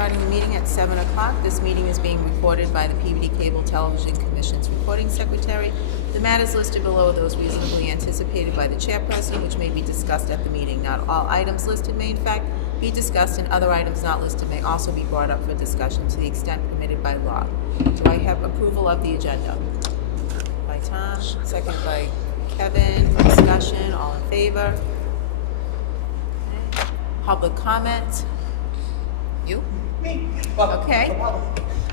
starting the meeting at 7 o'clock. This meeting is being recorded by the PBD Cable Television Commission's recording secretary. The matters listed below are those reasonably anticipated by the chairperson, which may be discussed at the meeting. Not all items listed may in fact be discussed, and other items not listed may also be brought up for discussion to the extent permitted by law. Do I have approval of the agenda? By Tom, second by Kevin. Discussion, all in favor? Okay. Public comment? You? Me. Well, Okay.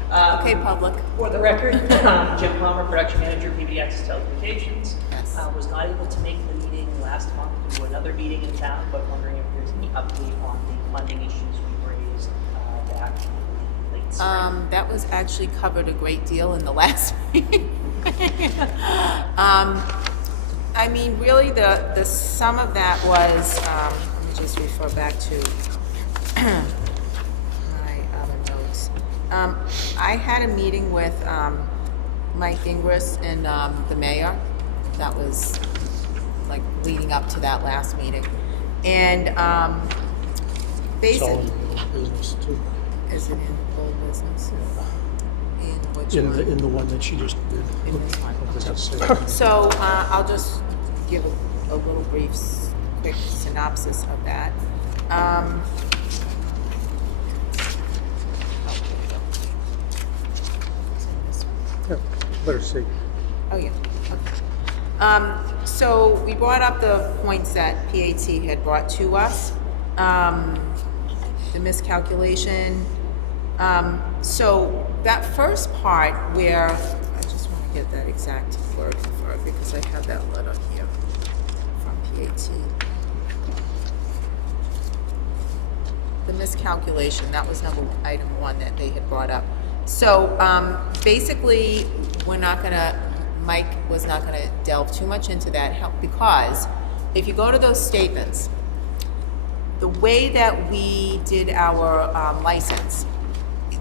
Okay, public. For the record, Jim Palmer, production manager, PBD Access Telecommunications. Yes. Was not able to make the meeting last month due to another meeting in town, but wondering if there's any update on the funding issues we raised back in late spring. That was actually covered a great deal in the last meeting. I mean, really, the sum of that was, let me just refer back to my other notes. I had a meeting with Mike Ingris and the mayor. That was like leading up to that last meeting. And It's all basically, in the business too. is it in old business? In which one? In the one that she just did. In this one. What does it say? So I'll just give a little brief, quick synopsis of that. Yeah, better see. Oh, yeah. Okay. So we brought up the points that PAT had brought to us, the miscalculation. So that first part where, I just want to get that exact word for it because I have that letter here from PAT. The miscalculation, that was item one that they had brought up. So basically, Mike was not gonna delve too much into that because if you go to those statements, the way that we did our license,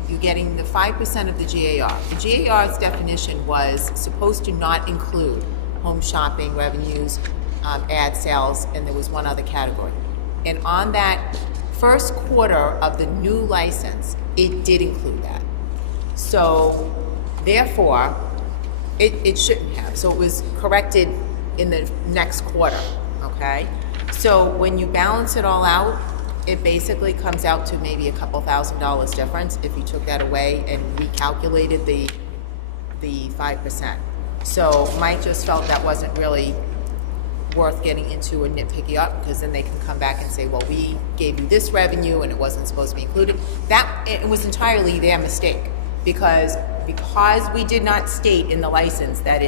you're getting the 5% of the GAR. The GAR's definition was supposed to not include home shopping revenues, ad sales, and there was one other category. And on that first quarter of the new license, it did include that. So therefore, it shouldn't have. So it was corrected in the next quarter, okay? So when you balance it all out, it basically comes out to maybe a couple $1,000s difference if you took that away and recalculated the 5%. So Mike just felt that wasn't really worth getting into a nitpicky up, because then they can come back and say, well, we gave you this revenue and it wasn't supposed to be included. It was entirely their mistake, because we did not state in the license that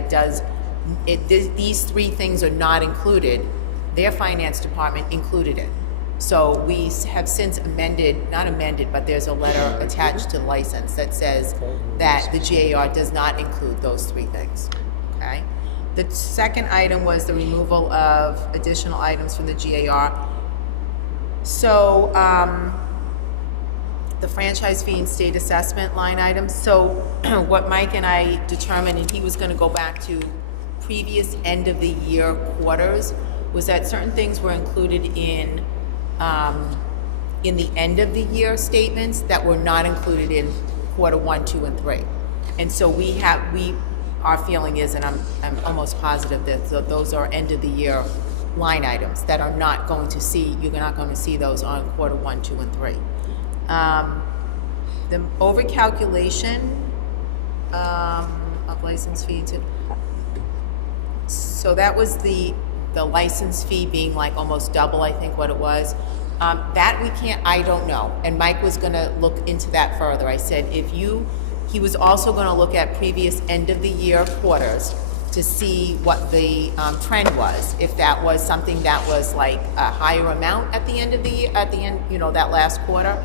these three things are not included, their finance department included it. So we have since not amended, but there's a letter attached to the license that says that the GAR does not include those three things, okay? The second item was the removal of additional items from the GAR. So the franchise fee and state assessment line items. So what Mike and I determined, and he was going to go back to previous end of the year quarters, was that certain things were included in the end of the year statements that were not included in quarter 1, 2, and 3. And so our feeling is, and I'm almost positive that those are end of the year line items that are not going to see, you're not going to see those on quarter 1, 2, and 3. The overcalculation of license fee so that was the license fee being like almost double, I think, what it was. That we can't, I don't know. And Mike was gonna look into that further. I said, he was also gonna look at previous end of the year quarters to see what the trend was. If that was something that was like a higher amount at the end of the year, that last quarter.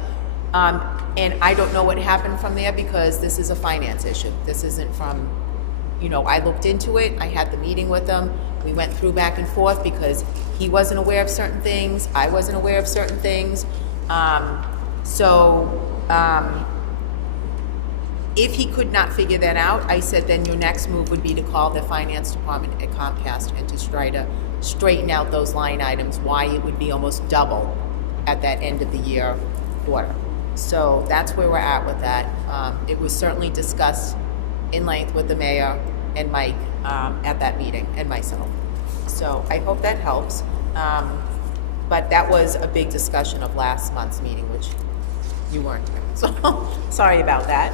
And I don't know what happened from there, because this is a finance issue. This isn't from, I looked into it, I had the meeting with him, we went through back and forth because he wasn't aware of certain things, I wasn't aware of certain things. If he could not figure that out, I said, then your next move would be to call the finance department at Comcast and to try to straighten out those line items, why it would be almost double at that end of the year quarter. So that's where we're at with that. It was certainly discussed in length with the mayor and Mike at that meeting, and myself. So I hope that helps. But that was a big discussion of last month's meeting, which you weren't here. So sorry about that.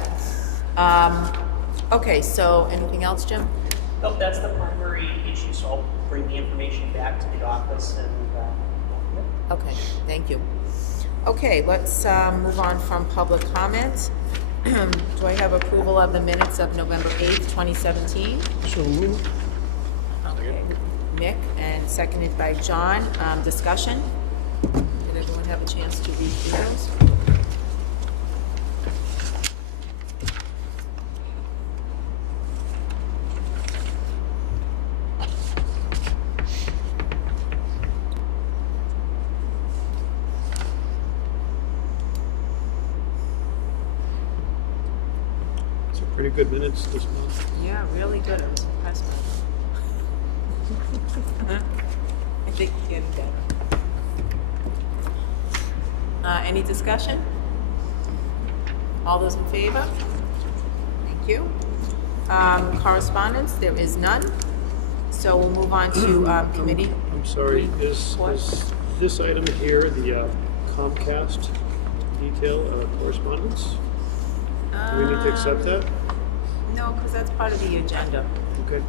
Okay, so anything else, Jim? Nope, that's the primary issue, so I'll bring the information back to the office and, yeah. Okay, thank you. Okay, let's move on from public comment. Do I have approval of the minutes of November 8th, 2017? So moved. Okay. Nick, and seconded by John. Discussion? Did everyone have a chance to read through those? Some pretty good minutes this month. Yeah, really good. I was impressed by them. I think you're getting better. Any discussion? All those in favor? Thank you. Correspondence, there is none. So we'll move on to committee. I'm sorry, is reports. this item here, the Comcast detail correspondence? Do we need to accept that? No, because that's part of the agenda. Okay.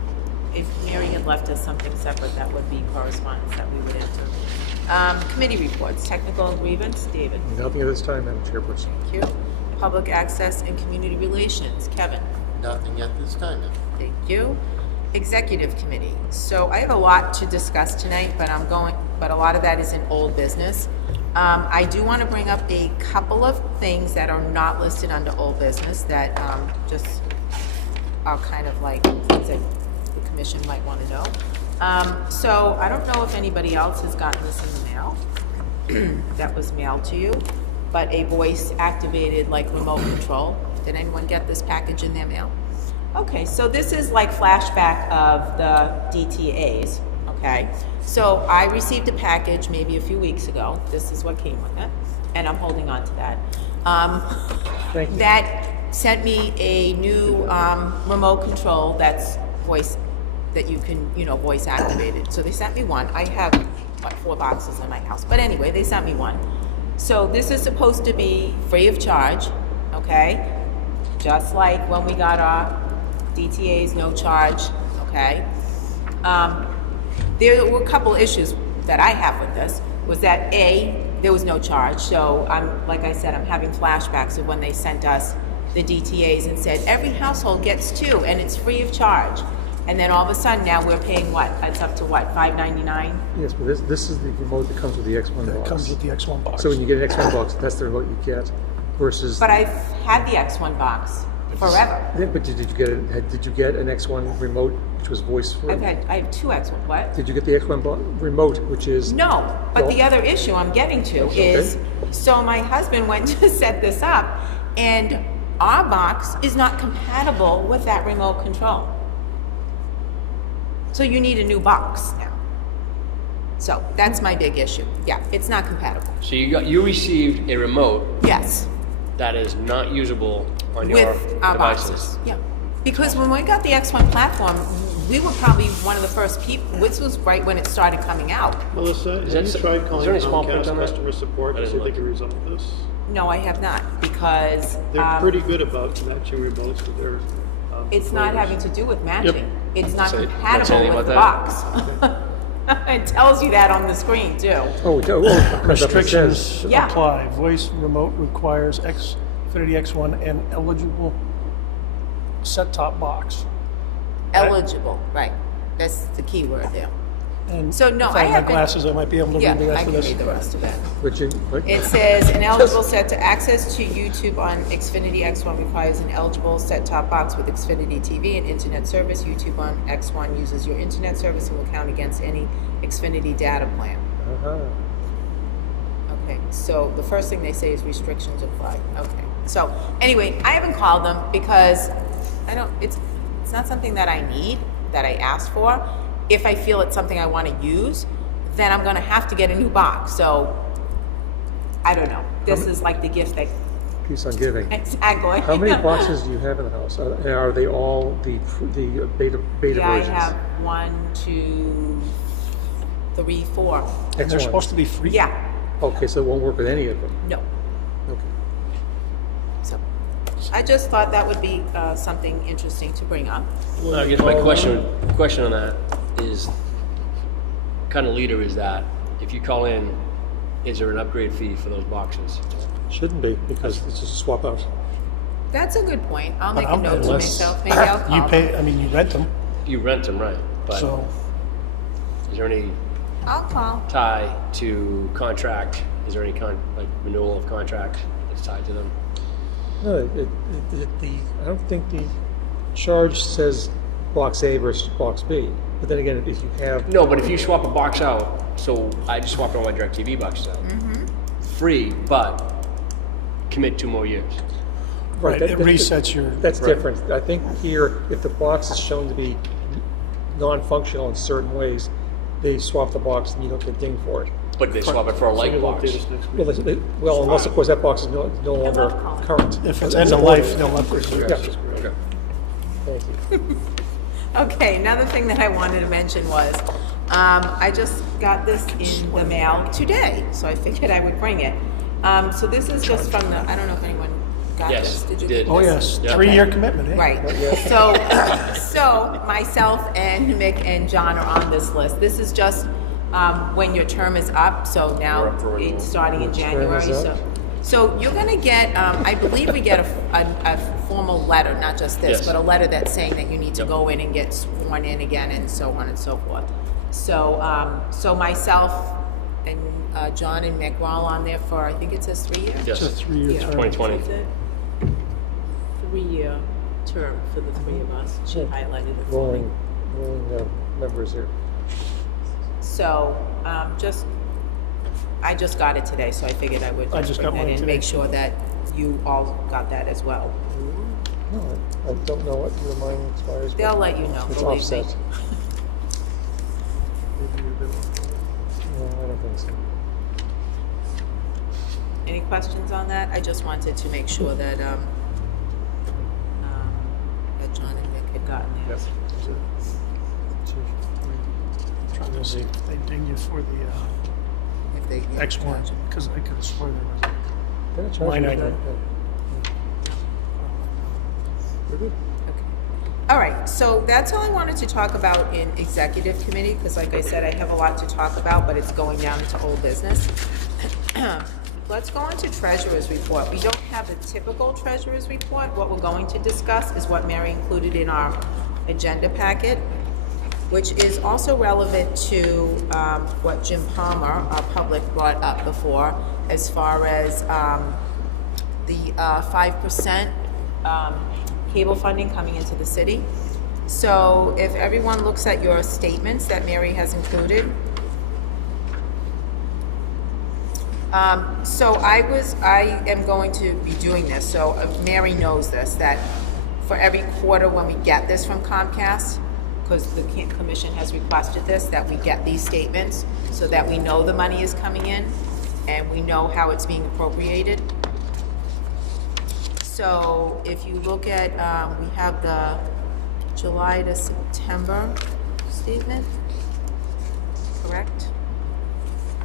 If Mary had left us something separate, that would be correspondence that we would enter. Committee reports, technical grievance, David. Nothing at this time, Madam Chairperson. Thank you. Public access and community relations, Kevin. Nothing at this time, ma'am. Thank you. Executive committee. So I have a lot to discuss tonight, but a lot of that is in old business. I do want to bring up a couple of things that are not listed under old business that just are kind of like things that the commission might want to know. So I don't know if anybody else has gotten this in the mail. That was mailed to you, but a voice activated like remote control. Did anyone get this package in their mail? Okay, so this is like flashback of the DTAs, okay? So I received a package maybe a few weeks ago. This is what came with it, and I'm holding on to that. Thank you. That sent me a new remote control that's voice, that you can, voice activated. So they sent me one. I have, 4 boxes in my house. But anyway, they sent me one. So this is supposed to be free of charge, okay? Just like when we got our DTAs, no charge, okay? There were a couple issues that I have with this, was that A, there was no charge. So like I said, I'm having flashbacks of when they sent us the DTAs and said, every household gets 2 and it's free of charge. And then all of a sudden now we're paying what? It's up to what, $5.99? Yes, but this is the remote that comes with the X1 That box. comes with the X1 box. So when you get an X1 box, that's the remote you get versus. But I've had the X1 box forever. Yeah, but did you get an X1 remote which was voice free? I have 2 X1, what? Did you get the X1 remote which is? No, but Well- the other issue I'm getting to Okay. is, so my husband went to set this up, and our box is not compatible with that remote control. So you need a new box now. So that's my big issue. Yeah, it's not compatible. So you received a remote Yes, that is not usable on your with our devices. boxes. Yeah, because when we got the X1 platform, we were probably one of the first people. This was right when it started coming out. Melissa, have that you s- tried is calling there any small print Comcast on that? customer support I to see if didn't they can resolve this? No, I have not, because They're pretty good about matching remotes with their. it's not having to do with matching. It's not Say- not compatible saying with the about box. It tells you that on the screen too. Restrictions Yeah. apply. Voice remote requires Xfinity X1 and eligible set-top box. Eligible, right. That's the key word there. And So, no, if I I have my haven't- glasses, I might be able to Yeah, read the I rest can of this. read the rest of it. What? It says, an eligible set to access to YouTube on Xfinity X1 requires an eligible set-top box with Xfinity TV and internet service. YouTube on X1 uses your internet service and will count against any Xfinity data plan. Uh-huh. Okay, so the first thing they say is restrictions apply. Okay, so anyway, I haven't called them because it's not something that I need, that I asked for. If I feel it's something I want to use, then I'm going to have to get a new box. So I don't know. This is like the gift that keeps on giving. Exactly. How many boxes do you have in the house? Are they all the beta Yeah, I versions? have 1, 2, 3, 4. And they're Excellent. supposed to be free? Yeah, Okay, so it won't work with any of them. no. Okay. So I just thought that would be something interesting to bring up. I guess my question on that is, what kind of leader is that? If you call in, is there an upgrade fee for those boxes? Shouldn't be, because it's just a swap out. That's a good point. I'll But make a I'm- note to unless- myself. Maybe I'll call You them. pay, I mean, you rent them, You rent them, right? But so is there any I'll call. tie to contract? Is there any like renewal of contract that's tied to them? No, I don't think the charge says box A versus box B. But then again, if you have, No, but if you swap a box out, so I just swapped all my DirecTV boxes out. Free, but commit 2 more years. right, that- it that- resets your, that's different. I think here, if the box is shown to be non-functional in certain ways, they swap the box and you don't get dinged for it. But they swap it for a So light you'll box. update us next Well, week. well, unless of course that box is no longer calling. current. if it's end of life, they'll upgrade you. Yeah, Okay. thank you. Okay, another thing that I wanted to mention was, I just got this in the mail today, so I figured I would bring it. So this is just from the, I don't know if anyone got Yes, this. Did you did. get Oh, this? yes, Yeah. 3-year commitment, eh? Right. So myself and Mick and John are on this list. This is just when your term is up. So We're now up for renewal. it's starting in Which term January. is up? So you're going to get, I believe we get a formal letter, not just this, Yes. but a letter that's saying that you need to Yep. go in and get sworn in again and so on and so forth. So, so myself and John and Mick were all on there for, I think it says 3 years. It's a Yes. 3-year Yeah. term. 2020. Is it 3-year term for the 3 of us? She highlighted it for me. Rolling members here. So, I just got it today, so I figured I would I just just bring got that mine in, today. make sure that you all got that as well. No, I don't know what your mine expires. but They'll let you know, It's believe me. offset. No, I don't think so. Any questions on that? I just wanted to make sure that, that John and Nick had gotten theirs. Trying to see if they ding you for the If they get X1, charged. because I could have sworn there was They're not charging Line me item. that. We're good. Okay. All right, so that's all I wanted to talk about in executive committee, because like I said, I have a lot to talk about, but it's going down into old business. Let's go on to treasurer's report. We don't have a typical treasurer's report. What we're going to discuss is what Mary included in our agenda packet, which is also relevant to what Jim Palmer, our public, brought up before, as far as the 5% cable funding coming into the city. So if everyone looks at your statements that Mary has included. So I am going to be doing this, so Mary knows this, that for every quarter when we get this from Comcast, because the commission has requested this, that we get these statements so that we know the money is coming in and we know how it's being appropriated. So if you look at, we have the July to September statement, correct?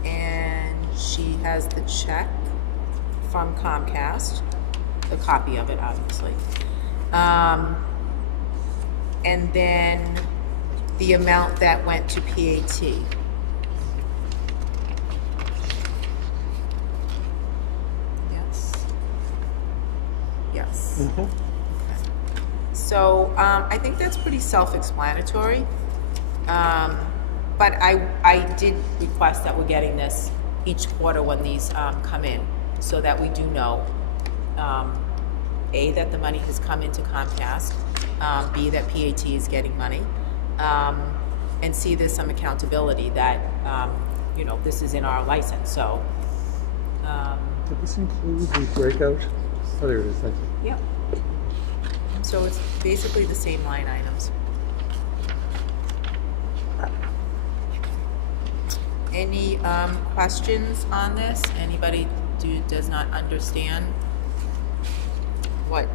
And she has the check from Comcast, the copy of it, obviously. And then the amount that went to PAT. Yes. Yes. Okay. So I think that's pretty self-explanatory. But I did request that we're getting this each quarter when these come in, so that we do know, A, that the money has come into Comcast, B, that PAT is getting money, and C, there's some accountability that, this is in our license, so. Did this include the breakout? Oh, there it is, thank you. Yep. So it's basically the same line items. Any questions on this? Anybody does not understand what,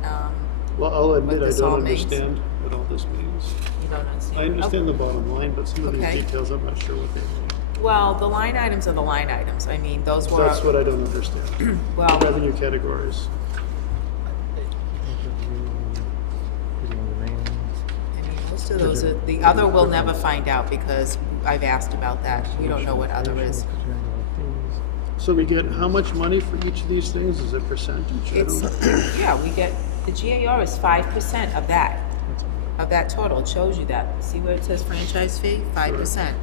Well, I'll admit I this don't all means. understand what all this means. you don't understand? I understand the bottom line, but some of these Okay. details, I'm not sure what they mean. Well, the line items are the line items. I mean, those were, That's what I don't understand. well, Revenue categories. I mean, most of those are, the other we'll never find out because I've asked about that. We don't know what other is. So we get how much money for each of these things? Is it percentage? I It's, don't know. yeah, we get, the GAR is 5% of that total. It shows you that. See where it says franchise fee? 5%.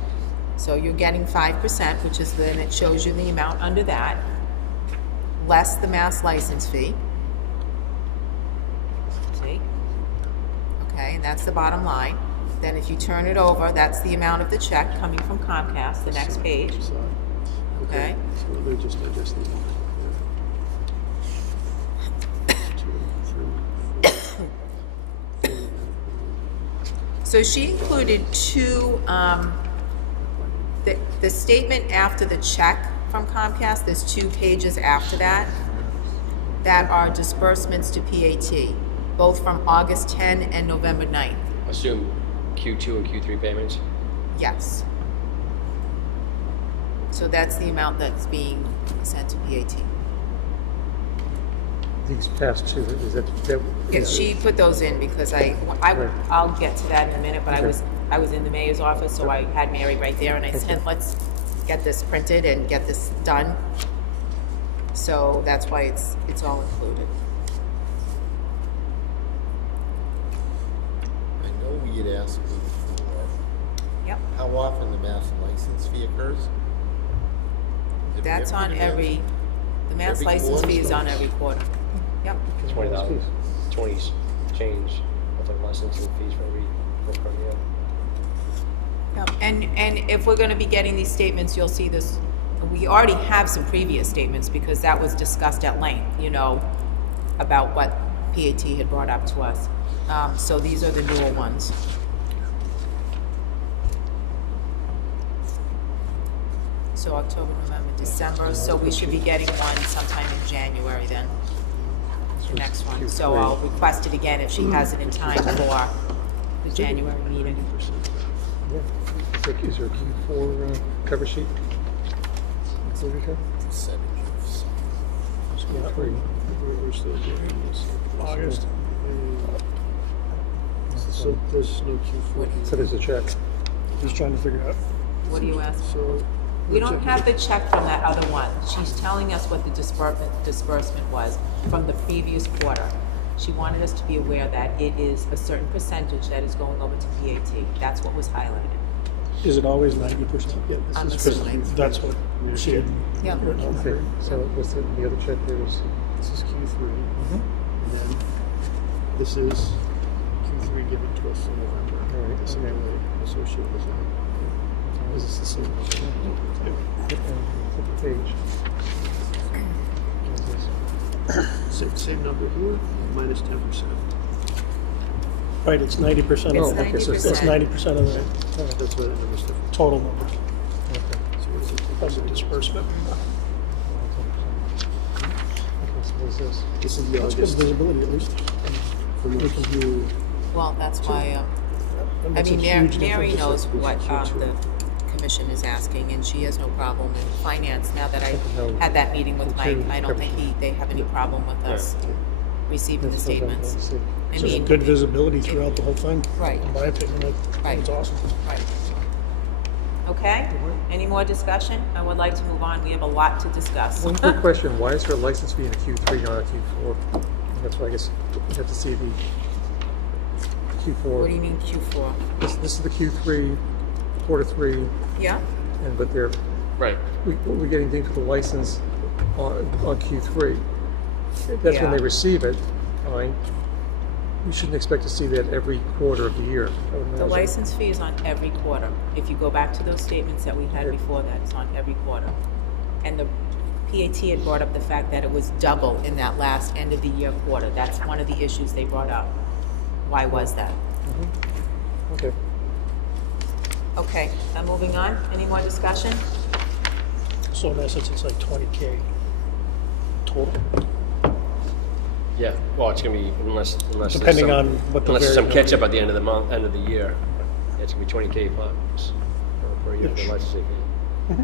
So you're getting 5%, which is then it shows you the amount under that, less the mass license fee. See? Okay, and that's the bottom line. Then if you turn it over, that's the amount of the check coming from Comcast, the next page. So, Okay? So they're just adjusting. So she included two, the statement after the check from Comcast, there's 2 pages after that, that are disbursements to PAT, both from August 10 and November 9th. Assume Q2 and Q3 payments. Yes. So that's the amount that's being sent to PAT. These past two, is that? Yeah, she put those in because I'll get to that in a minute, but I was in the mayor's office, so I had Mary right there, and I said, let's get this printed and get this done. So that's why it's all included. I know we had asked before, Yep. how often the mass license fee occurs? Did we That's ever on get an answer? the mass Every license quarter? fee is on every quarter. Yep. 20,000, 20s change of like licensing fees for every year. Yep. And if we're gonna be getting these statements, you'll see this, we already have some previous statements because that was discussed at length, about what PAT had brought up to us. So these are the newer ones. So October, November, December, so we should be getting one sometime in January then, the next one. So I'll request it again if she has it in time for the January meeting. Is there a Q4 cover sheet included here? Percentage of some. We're still doing this. August. So there's no Q4. So there's a check. Just trying to figure out. What do you ask? So. We don't have the check from that other one. She's telling us what the disbursement was from the previous quarter. She wanted us to be aware that it is a certain percentage that is going over to PAT. That's what was highlighted. Is it always 90%? Yeah, I'm this is assuming. That's what she had Yeah. written on her. Okay, so what's the other check here is? This is Q3. And then this is Q3 given to us in November. All right, This is okay. the associate with that. This is the same. Flip the page. Same number here, minus 10%. Right, it's 90% It's of, okay, so it's 90% of the That's what I understood. total number So what is it? of the disbursement. Okay, so what is this? This is the That's good August. visibility at least. From We can view. Well, that's why, that I makes a mean, huge Mary difference. knows what the commission is asking, and she has no problem in finance. Now that I had that meeting with Mike, I don't think they have any problem with us receiving the Let's go back and statements. see. I It's just mean, good visibility throughout the whole thing. Right. In my opinion, Right. it's awesome. right. Okay, any more discussion? I would like to move on. We have a lot to discuss. One quick question, why is there a license fee in Q3, not a Q4? That's why I guess we have to see the Q4. What do you mean Q4? This is the Q3, quarter 3, Yeah? but Right. we're getting things for the license on Q3. That's when Yeah. they receive it, fine. We shouldn't expect to see that every quarter of the year. I would The imagine. license fee is on every quarter. If you go back to those statements that we had before that, it's on every quarter. And the PAT had brought up the fact that it was double in that last end of the year quarter. That's one of the issues they brought up. Why was that? Okay. Okay, moving on. Any more discussion? So in essence, it's like 20K total. Yeah, well, it's gonna be, unless there's Depending some- on what the unless there's some variability- catch up at the end of the month, end of the year, it's gonna be 20K bucks per year for licensing fee.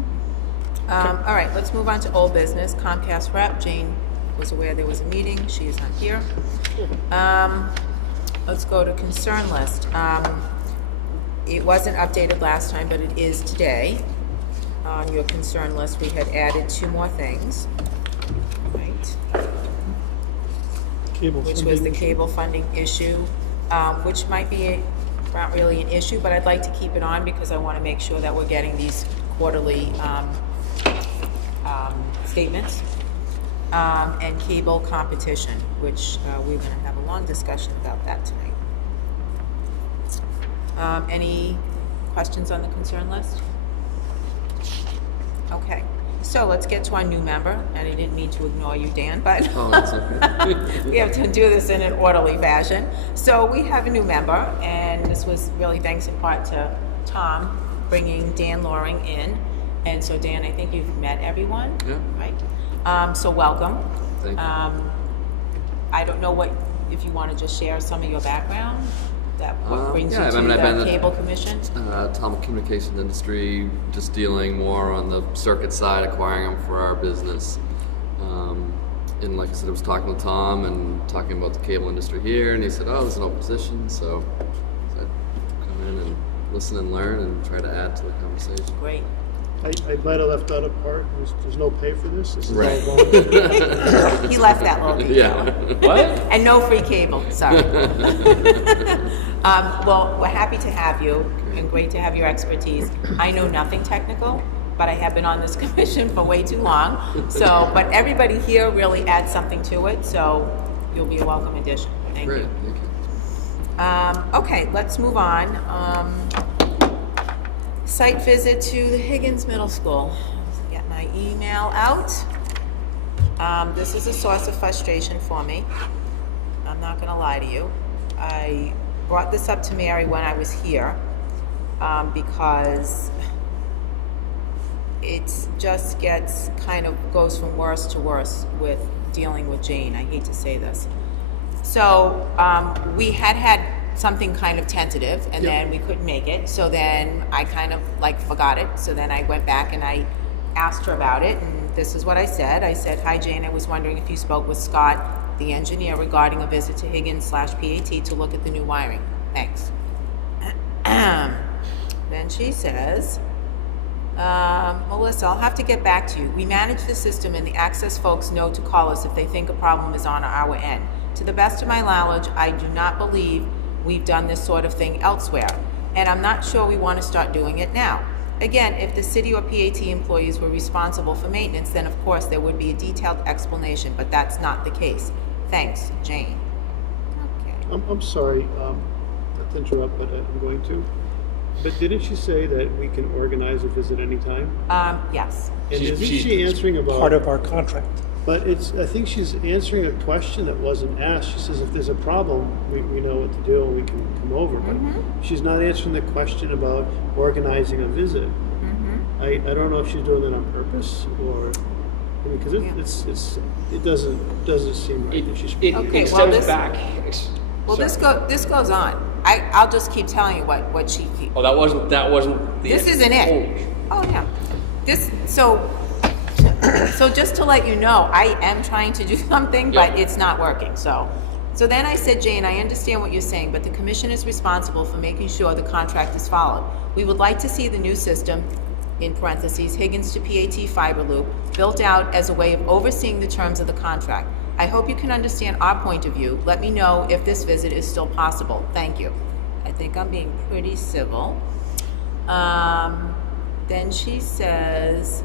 All right, let's move on to old business. Comcast rep, Jane was aware there was a meeting, she is not here. Let's go to concern list. It wasn't updated last time, but it is today. On your concern list, we had added 2 more things, right? Cable Which was the funding. cable funding issue, which might be not really an issue, but I'd like to keep it on because I want to make sure that we're getting these quarterly statements. And cable competition, which we're going to have a long discussion about that tonight. Any questions on the concern list? Okay, so let's get to our new member, and I didn't mean to ignore you, Dan, but Oh, that's okay. we have to do this in an orderly fashion. So we have a new member, and this was really thanks in part to Tom bringing Dan Loring in. And so Dan, I think you've met everyone, Yeah. right? So welcome. Thank you. I don't know if you want to just share some of your background, what brings yeah, you to I mean, I've been the at- cable commission? Telecommunications industry, just dealing more on the circuit side, acquiring them for our business. And like I said, I was talking to Tom and talking about the cable industry here, and he said, "Oh, there's an open position," so I'd come in and listen and learn and try to add to the conversation. Great. I might have left out a part, there's no pay for this? This is all Right. volunteer. He left that little detail. Yeah. What? And no free cable, sorry. Well, we're happy to have you and great to have your expertise. I know nothing technical, but I have been on this commission for way too long. So, but everybody here really adds something to it, so you'll be a welcome addition. Thank Great, you. thank you. Okay, let's move on. Site visit to the Higgins Middle School. Get my email out. This is a source of frustration for me. I'm not gonna lie to you. I brought this up to Mary when I was here because it just goes from worse to worse with dealing with Jane. I hate to say this. So we had something kind of tentative, and then we couldn't make it. So then I kind of forgot it. So then I went back and I asked her about it, and this is what I said. I said, "Hi Jane, I was wondering if you spoke with Scott, the engineer, regarding a visit to Higgins/PAT to look at the new wiring. Thanks." Then she says, "Melissa, I'll have to get back to you. We manage the system and the access folks know to call us if they think a problem is on our end. To the best of my knowledge, I do not believe we've done this sort of thing elsewhere, and I'm not sure we want to start doing it now. Again, if the city or PAT employees were responsible for maintenance, then of course there would be a detailed explanation, but that's not the case. Thanks, Jane." Okay. I'm sorry, not to interrupt, but I'm going to. But didn't she say that we can organize a visit anytime? Yes. And She's- isn't she's she answering about? Part of our contract. But I think she's answering a question that wasn't asked. She says if there's a problem, we know what to do and we can come over. But she's not answering the question about organizing a visit. I don't know if she's doing that on purpose or because it doesn't seem right that she's. It Okay, well, stems this- back. Well, Sorry. this goes on. I'll just keep telling you what she. Oh, that wasn't the. This isn't it. Oh yeah. So just to let you know, I am trying to do something, but Yep. it's not working. So then I said, "Jane, I understand what you're saying, but the commission is responsible for making sure the contract is followed. We would like to see the new system, in parentheses, Higgins to PAT fiber loop, built out as a way of overseeing the terms of the contract. I hope you can understand our point of view. Let me know if this visit is still possible. Thank you." I think I'm being pretty civil. Then she says,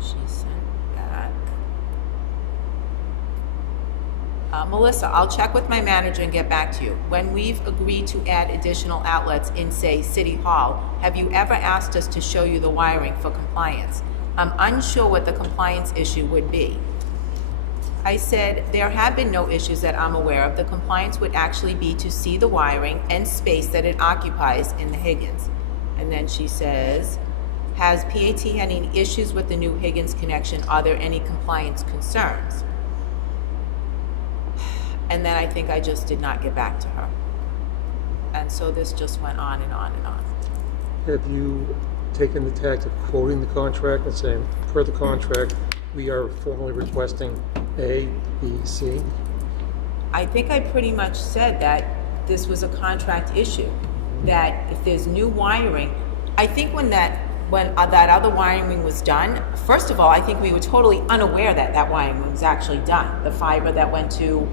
she sent back, "Melissa, I'll check with my manager and get back to you. When we've agreed to add additional outlets in, say, City Hall, have you ever asked us to show you the wiring for compliance? I'm unsure what the compliance issue would be." I said, "There have been no issues that I'm aware of. The compliance would actually be to see the wiring and space that it occupies in the Higgins." And then she says, "Has PAT had any issues with the new Higgins connection? Are there any compliance concerns?" And then I think I just did not get back to her. And so this just went on and on and on. Have you taken the tact of quoting the contract and saying, per the contract, we are formally requesting A, B, C? I think I pretty much said that this was a contract issue, that if there's new wiring, I think when that other wiring was done, first of all, I think we were totally unaware that that wiring was actually done. The fiber that went to,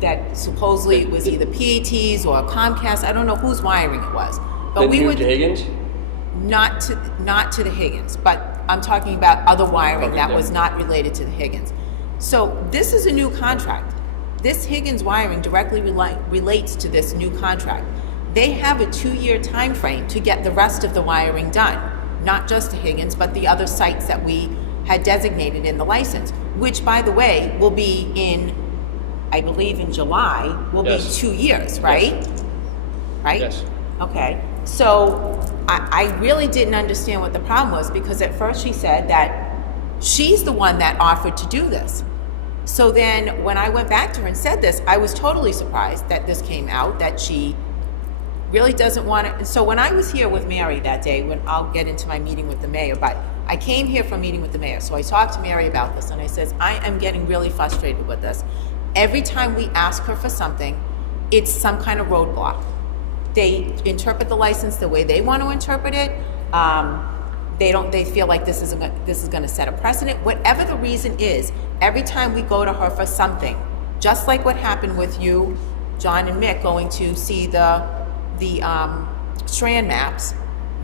that supposedly it was either PAT's or Comcast, I don't know whose wiring it was. But Then we moved would, to Higgins? not to the Higgins, but I'm talking about other wiring Okay, that yeah. was not related to the Higgins. So this is a new contract. This Higgins wiring directly relates to this new contract. They have a 2-year time frame to get the rest of the wiring done, not just the Higgins, but the other sites that we had designated in the license, which, by the way, will be in, I believe in July, will Yes. be 2 years, right? Right? Yes. Okay, so I really didn't understand what the problem was, because at first she said that she's the one that offered to do this. So then when I went back to her and said this, I was totally surprised that this came out, that she really doesn't want it. And so when I was here with Mary that day, when I'll get into my meeting with the mayor, but I came here for a meeting with the mayor. So I talked to Mary about this, and I says, I am getting really frustrated with this. Every time we ask her for something, it's some kind of roadblock. They interpret the license the way they want to interpret it. They feel like this is going to set a precedent. Whatever the reason is, every time we go to her for something, just like what happened with you, John and Mick, going to see the strand maps,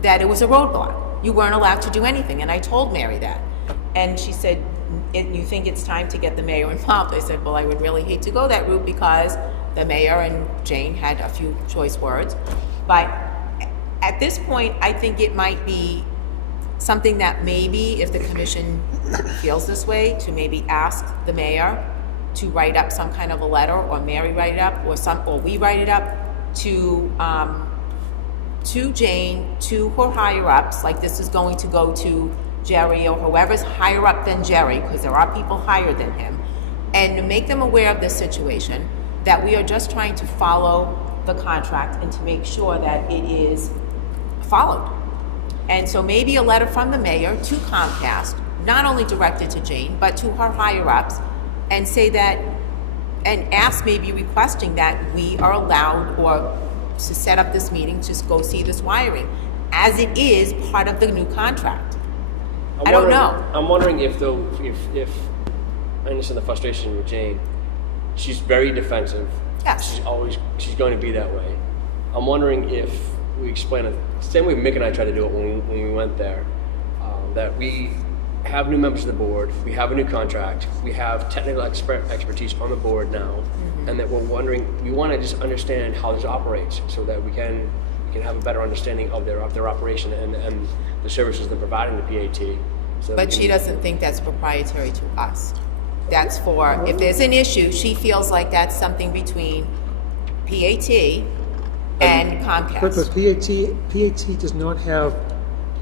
that it was a roadblock. You weren't allowed to do anything, and I told Mary that. And she said, you think it's time to get the mayor involved? I said, well, I would really hate to go that route, because the mayor and Jane had a few choice words. But at this point, I think it might be something that maybe, if the commission feels this way, to maybe ask the mayor to write up some kind of a letter, or Mary write it up, or we write it up to Jane, to her higher ups, like this is going to go to Jerry or whoever's higher up than Jerry, because there are people higher than him, and to make them aware of this situation, that we are just trying to follow the contract and to make sure that it is followed. And so maybe a letter from the mayor to Comcast, not only directed to Jane, but to her higher ups, and say that, and ask, maybe requesting that we are allowed, or to set up this meeting to go see this wiring, as it is part of the new contract. I don't know. I'm wondering if I understand the frustration with Jane. She's very defensive. Yes. She's going to be that way. I'm wondering if we explain it, same way Mick and I tried to do it when we went there, that we have new members of the board, we have a new contract, we have technical expertise on the board now, and that we're wondering, we want to just understand how this operates, so that we can have a better understanding of their operation and the services they're providing to PAT. So But she doesn't think that's proprietary to us. That's for, if there's an issue, she feels like that's something between PAT and But Comcast. PAT does not have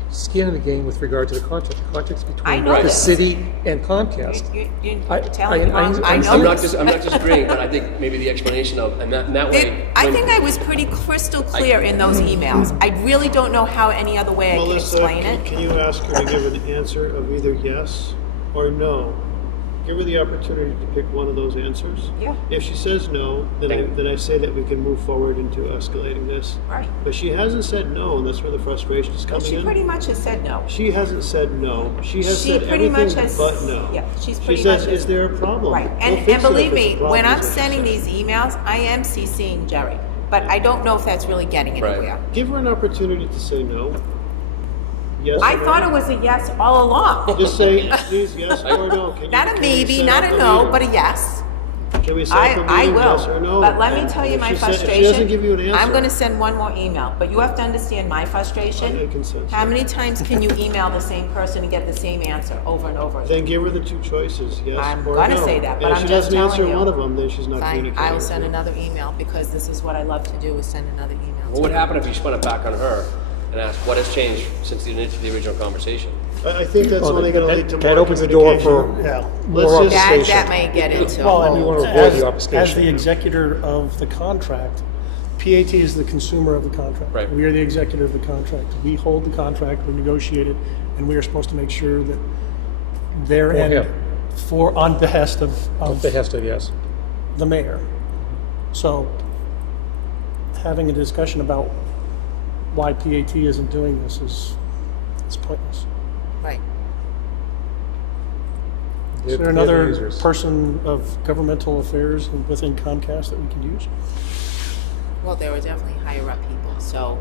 skin in the game with regard to the contract. The contract's I between know the this. city and Comcast. You're I- telling me I- wrong. I- I know I'm not this. disagreeing, but I think maybe the explanation of, and that way. I when- think I was pretty crystal clear in those emails. I really don't know how any other way I can Melissa, explain it. can you ask her to give an answer of either yes or no? Give her the opportunity to pick one of those answers. Yeah. If she says no, then I say that we can move forward into escalating this. Right. But she hasn't said no, and that's where the frustration is coming She in. pretty much has said no. She hasn't said no. She has She said pretty everything much has- but no. yeah, she's She pretty says, much is there a problem? Right, We'll and fix it if believe it's a me, problem," when I'm is what she sending said. these emails, I am CCing Jerry, but I don't know if that's really getting Right. anywhere. Give her an opportunity to say no. Yes I or no? thought it was a yes all along. Just say, please, yes or no. Can you- Not a can we maybe, set not up a no, meeting? but a yes. Can we set up a meeting, I will. yes or no? But let me And tell you if my she frustration. If she doesn't give you an answer. I'm gonna send one more email, but you have to understand my frustration. I can sense How that. many times can you email the same person and get the same answer over and over again? Then give her the two choices, yes I'm or gonna no. say that, but And if I'm she just doesn't answer telling you. one of them, then she's not Fine, communicating. I will with send you. another email, because this is what I love to do, is send another email. What would happen if you spun it back on her and asked, what has changed since the original conversation? I think that's Well, only gonna that- lead to more that opens the door for communication. Yeah. more Let's just, obfuscation. That may get into. Well, We and wanna avoid the as obfuscation. the executor of the contract, PAT is the consumer of the contract. Right. We are the executor of the contract. We hold the contract, we negotiate it, and we are supposed to make sure that their For end, him. on behest On of behest of, yes. the mayor. So having a discussion about why PAT isn't doing this is pointless. Right. Is there They're the another users. person of governmental affairs within Comcast that we can use? Well, there are definitely higher up people, so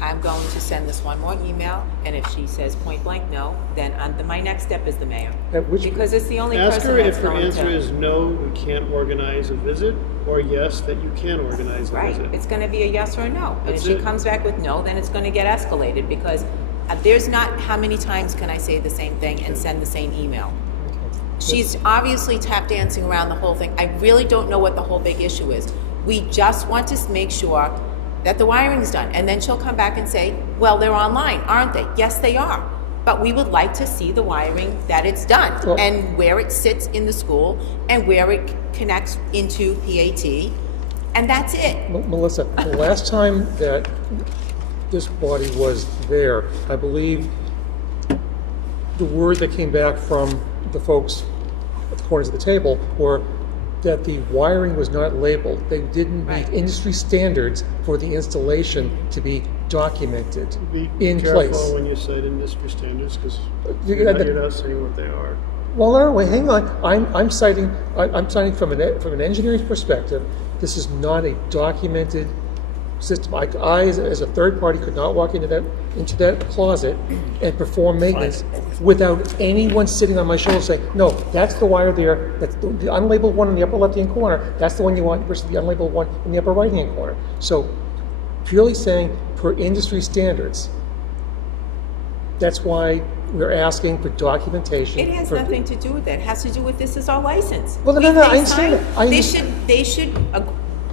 I'm going to send this one more email, and if she says point blank no, then my next step is the mayor. At which- Because it's the only ask person her that's if her going answer to. is no, we can't organize a visit, or yes, that you can organize a Right, visit. it's gonna be a yes or a no, and if That's she it. comes back with no, then it's gonna get escalated, because there's not, how many times can I say the same thing and send the same email? She's obviously tap dancing around the whole thing. I really don't know what the whole big issue is. We just want to make sure that the wiring's done. And then she'll come back and say, well, they're online, aren't they? Yes, they are. But we would like to see the wiring that it's done Well- and where it sits in the school and where it connects into PAT. And that's it. Melissa, the last time that this body was there, I believe the word that came back from the folks at the corners of the table were that the wiring was not labeled. They didn't meet Right. industry standards for the installation to be documented Be in careful place. when you cite industry standards, because You you're got not the- you're not saying what they are. Well, no, wait, hang on. I'm citing from an engineering perspective. This is not a documented system. I as a third party, could not walk into that closet and perform maintenance without anyone sitting on my shoulder saying, "No, that's the wire there. That's the unlabeled one in the upper left-hand corner. That's the one you want versus the unlabeled one in the upper right-hand corner." So, purely saying per industry standards. That's why we're asking for documentation. It has for- nothing to do with that. It has to do with this is our license. Well, no, We- no, I they understand signed- that. I understand. They should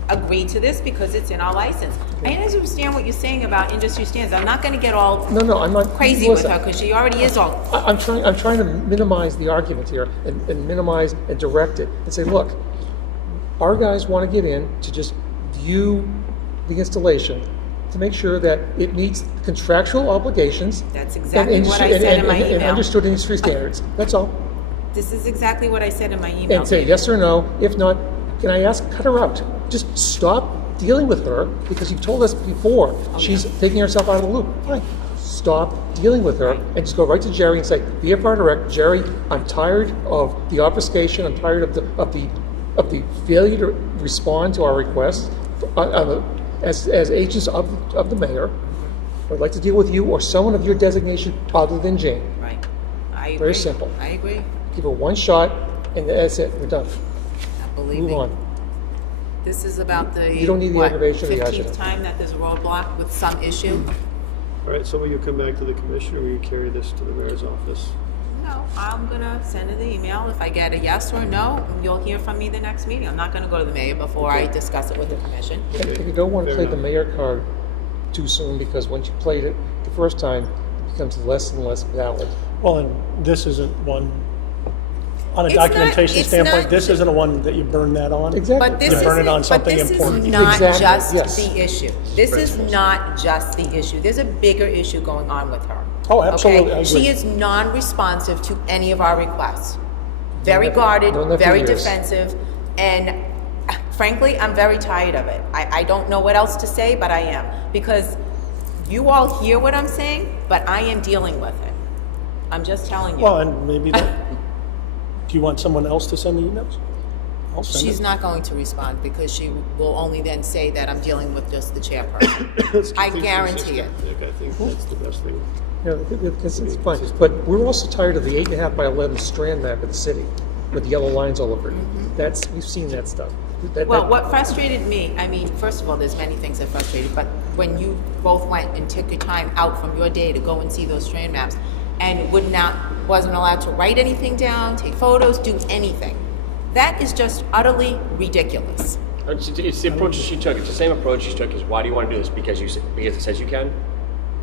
agree to this because it's in our license. I understand what you're saying about industry standards. I'm not gonna get all No, I'm not crazy with listen, her because she already is all. I'm trying to minimize the argument here and minimize and direct it and say, look, our guys want to get in to just view the installation to make sure that it meets contractual obligations. That's and exactly what I industry- said in my and email. understood industry standards. That's all. This is exactly what I said in my email. And say yes or no. If not, can I ask, cut her out. Just stop dealing with her because you told us before she's taking herself out of the loop. Fine. Stop dealing with her and just go right to Jerry and say, be a part direct. Jerry, I'm tired of the obfuscation. I'm tired of the failure to respond to our requests as agents of the mayor. I'd like to deal with you or someone of your designation other than Jane. Right. I agree. Very simple. I agree. Give her one shot and that's it. We're done. Believe Move me. on. This is about the, You don't need the what, aggravation of the 15th accident. time that there's a roadblock with some issue? All right, so will you come back to the commission, or will you carry this to the mayor's office? No, I'm gonna send her the email. If I get a yes or no, you'll hear from me the next meeting. I'm not gonna go to the mayor before I discuss it with the commission. And you don't want to Fair play the enough. mayor card too soon because once you played it the first time, it becomes less and less valid. Well, and this isn't one, on a It's not- documentation it's standpoint, not- this isn't a one that you burn that on. Exactly. But this You burn it isn't- on something but this important. is not Exactly, just yes. the issue. This is not just the issue. There's a bigger issue going on with her. Oh, absolutely, Okay? I She agree. is non-responsive to any of our requests. Very guarded, known that for very years. defensive, and frankly, I'm very tired of it. I don't know what else to say, but I am. Because you all hear what I'm saying, but I am dealing with it. I'm just telling you. Well, and maybe that, do you want someone else to send the emails? I'll send She's it. not going to respond because she will only then say that I'm dealing with just the chairperson. Let's I keep things guarantee it. consistent. I think that's the best thing. Yeah, it's fine. But we're also tired of the 8.5 by 11 strand map of the city with yellow lines all over it. We've seen that stuff. Well, what frustrated me, I mean, first of all, there's many things that frustrated, but when you both went and took your time out from your day to go and see those strand maps and wasn't allowed to write anything down, take photos, do anything. That is just utterly ridiculous. It's the approach she took. It's the same approach she took. Is why do you want to do this? Because it says you can.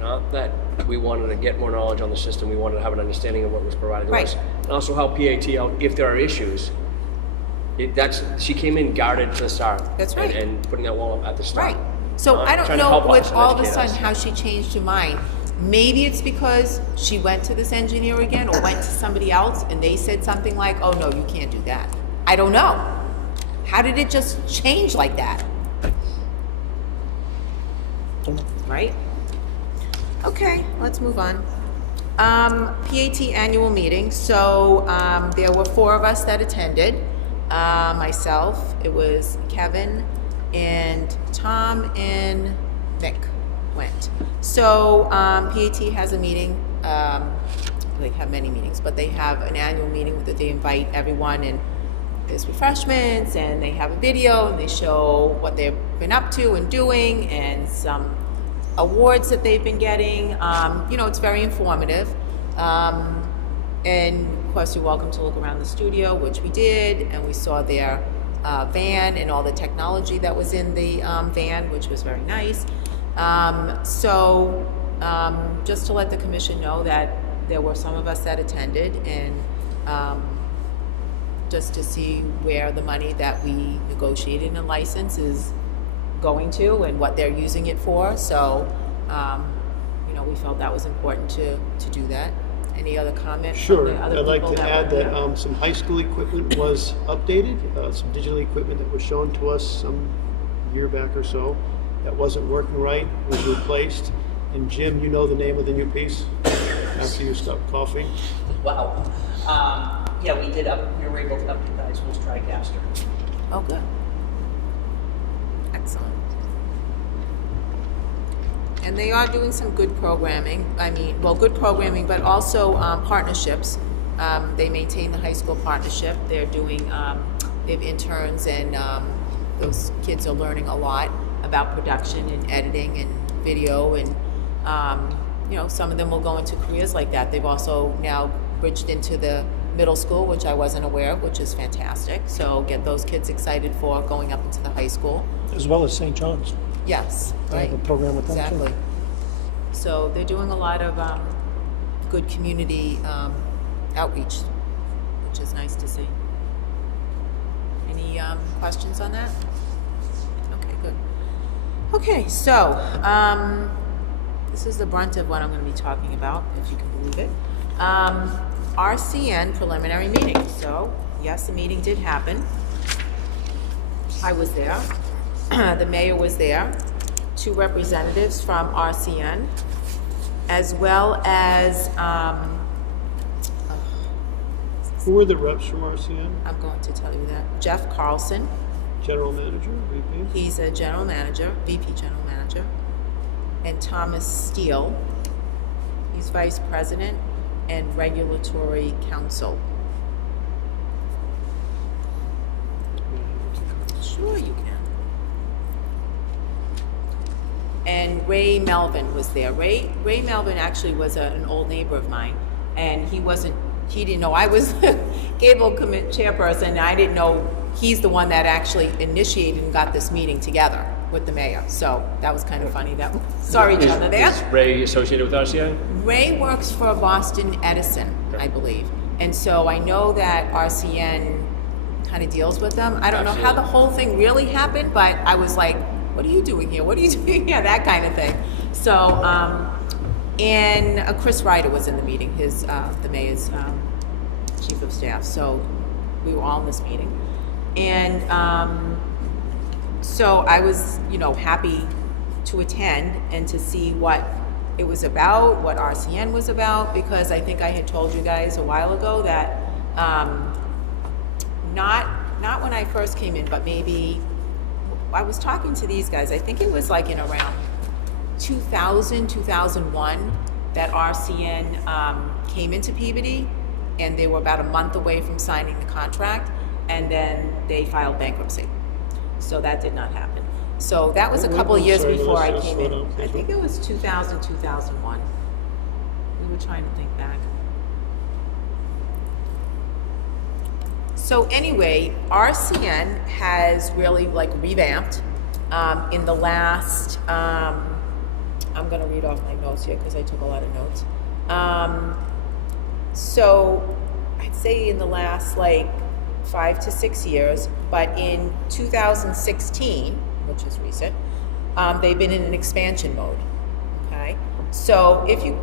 Not that we wanted to get more knowledge on the system, we wanted to have an understanding of what was provided to us. Right. And also help PAT out if there are issues. She came in guarded to the start. That's right. And putting that wall up at the start. Right. So Not I don't trying to know help what us and all of a educate sudden us. how she changed her mind. Maybe it's because she went to this engineer again or went to somebody else and they said something like, oh no, you can't do that. I don't know. How did it just change like that? Right? Okay, let's move on. PAT annual meeting. So there were 4 of us that attended. Myself, it was Kevin and Tom and Mick went. So PAT has a meeting. They have many meetings, but they have an annual meeting that they invite everyone, and there's refreshments, and they have a video, and they show what they've been up to and doing, and some awards that they've been getting. It's very informative. And of course, you're welcome to look around the studio, which we did, and we saw their van and all the technology that was in the van, which was very nice. Just to let the commission know that there were some of us that attended, and just to see where the money that we negotiated in license is going to and what they're using it for. So, we felt that was important to do that. Any other comments? Sure. From the other I'd like people to that add were that there? some high school equipment was updated, some digital equipment that was shown to us some year back or so that wasn't working right was replaced. And Jim, you know the name of the new piece after you stopped coughing? Wow. We were able to update the high school's TriCaster. Oh, good. Excellent. And they are doing some good programming. Good programming, but also partnerships. They maintain the high school partnership. They're doing, they have interns, and those kids are learning a lot about production and editing and video. And, some of them will go into careers like that. They've also now bridged into the middle school, which I wasn't aware of, which is fantastic. So get those kids excited for going up into the high school. As well as St. John's. Yes, I right. have a program with them, too. Exactly. So they're doing a lot of good community outreach, which is nice to see. Any questions on that? Okay, good. Okay, so this is the brunt of what I'm going to be talking about, if you can believe it. RCN preliminary meeting. So, yes, the meeting did happen. I was there. The mayor was there. 2 representatives from RCN, as well as, Who were the reps from RCN? I'm going to tell you that, Jeff Carlson. General manager, VP? He's a general manager, VP general manager. And Thomas Steele. He's vice president and regulatory counsel. Sure you can. And Ray Melvin was there. Ray Melvin actually was an old neighbor of mine, and he didn't know I was the cable chairperson, and I didn't know he's the one that actually initiated and got this meeting together with the mayor. So that was kind of funny that we saw each other there. Is Ray associated with RCN? Ray works for Boston Edison, I believe. And so I know that RCN kind of deals with them. I don't know how the whole thing really happened, but I was like, what are you doing here? What are you doing here? That kind of thing. So, and Chris Ryder was in the meeting, the mayor's chief of staff. So we were all in this meeting. And so I was, happy to attend and to see what it was about, what RCN was about, because I think I had told you guys a while ago that not when I first came in, but maybe I was talking to these guys. I think it was like in around 2000, 2001 that RCN came into Peabody, and they were about a month away from signing the contract, and then they filed bankruptcy. So that did not happen. So that was a couple of years before I came in. I think it was 2000, 2001. We were trying to think back. So anyway, RCN has really revamped in the last, I I'm gonna read off my notes here because I took a lot of notes. So I'd say in the last like 5 to 6 years, but in 2016, which is recent, they've been in an expansion mode. Okay, so if you,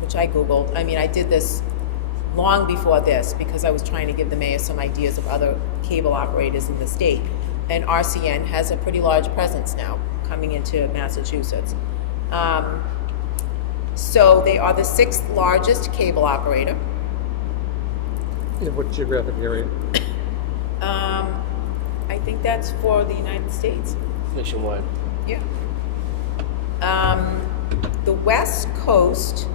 which I Googled, I mean, I did this long before this because I was trying to give the mayor some ideas of other cable operators in the state. And RCN has a pretty large presence now coming into Massachusetts. So they are the 6th largest cable operator. In what geographic area? I think that's for the United States. Nationwide. Yeah. The West Coast,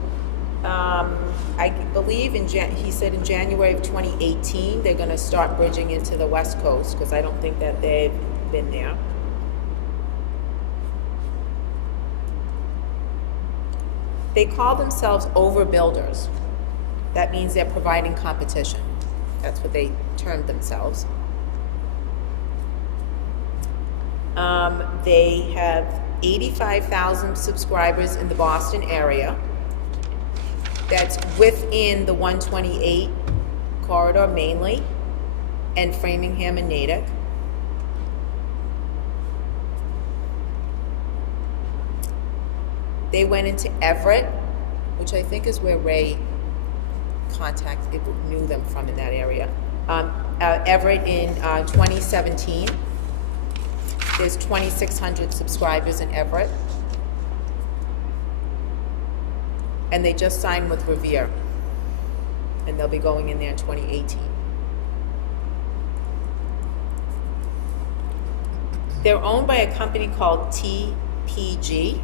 I believe he said in January of 2018, they're gonna start bridging into the West Coast, because I don't think that they've been there. They call themselves overbuilders. That means they're providing competition. That's what they termed themselves. They have 85,000 subscribers in the Boston area. That's within the 128 corridor mainly, and Framingham and Natick. They went into Everett, which I think is where Ray knew them from in that area. Everett in 2017. There's 2,600 subscribers in Everett. And they just signed with Revere. And they'll be going in there in 2018. They're owned by a company called TPG,